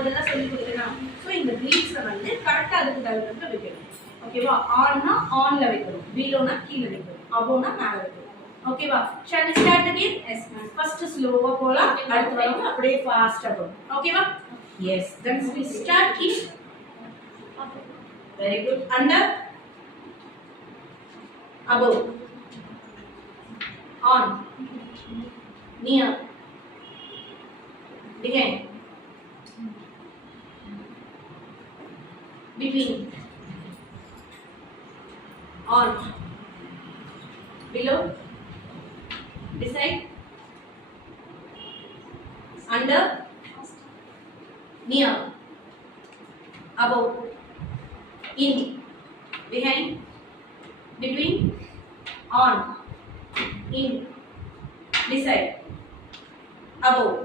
இதெல்லாம் சொல்லி கொடுத்தேனா ஸோ இந்த பீட்ஸை வந்து கரெக்டாக அதுக்கு தகுந்த வைக்கணும் ஓகேவா ஆன்னா ஆன்ல வைக்கணும் பீலோனா கீழே வைக்கணும் அபோனா மேலே வைக்கணும் ஓகேவா shall we start again yes ma'am first ஸ்லோவா போலாம் அடுத்து வரும் அப்படியே ஃபாஸ்டா போகும் ஓகேவா yes then we start in very good under above on near behind between on below beside under near above in behind between on in beside above